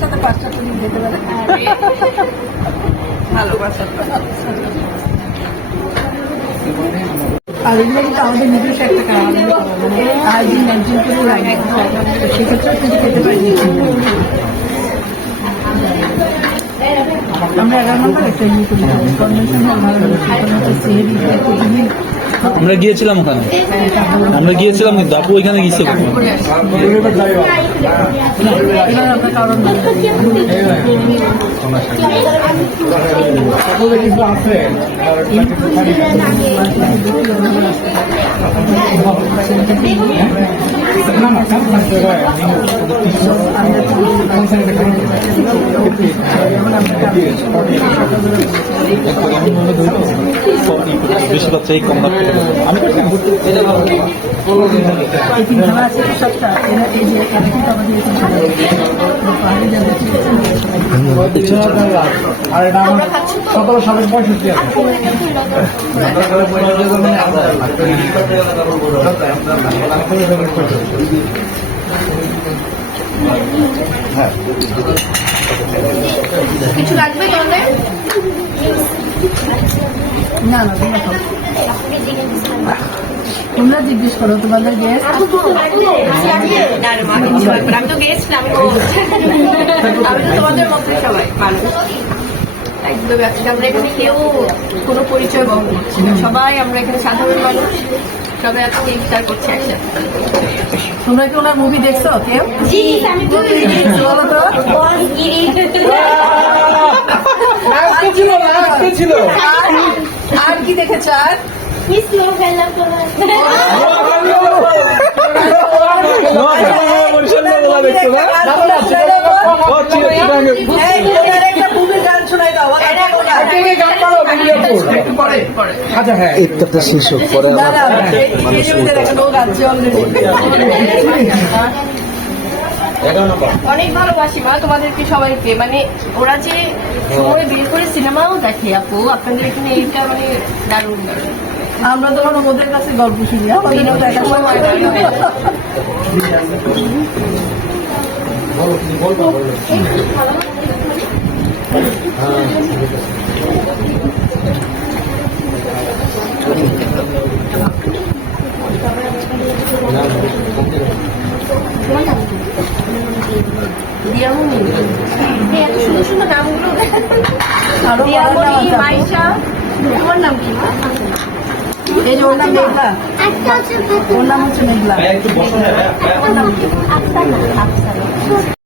সাথে পাঁচটা তুমি যেতে পারে। ভালোবাসা আর এগুলো কিন্তু আমাদের নিজস্ব একটা কারণ মানে আয়োজন একজন করে লাগে সেক্ষেত্রেও কিন্তু খেতে পারি। আমরা এগারো নম্বর একটা ইয়ে করি। কনভেনশন ভালো সেটা হচ্ছে সেহেরি একটা আমরা গিয়েছিলাম ওখানে। আমরা গিয়েছিলাম কিন্তু আপু ওইখানে এবার আমরা কারণ বেশিরভাগ কম আমি এই এই এই পঁয়ষট্টি কিছু লাগবে জলে না না তোমরা জিজ্ঞেস করো তোমাদের আমি তো? আমি তোমাদের মধ্যে সবাই মানুষ আমরা এখানে কেউ কোনো পরিচয় বহন করছি না সবাই আমরা এখানে সাধারণ মানুষ সবাই আজকে ইফতার করছি একসাথে তোমরা কি ওনার মুভি দেখছ? কেউ? জি আমি তো বলো তো আজকে ছিল আজকে কি দেখেছ আর? ইফতারটা শেষ হোক পরে অনেক ভালোবাসি মা তোমাদেরকে সবাইকে। মানে ওরা যে সময় বের করে সিনেমাও দেখে আপু। আপনাদের এখানে এইটা মানে দারুণ। আমরা তখন ওদের কাছে গল্প শুনি আমাদেরও দেখার এত সুন্দর নামগুলো নাম মাইশা। তোমার নাম কি? এই যে ওর নাম মেঘলা। একটা হচ্ছে ওর নাম হচ্ছে আফসানা আফসানা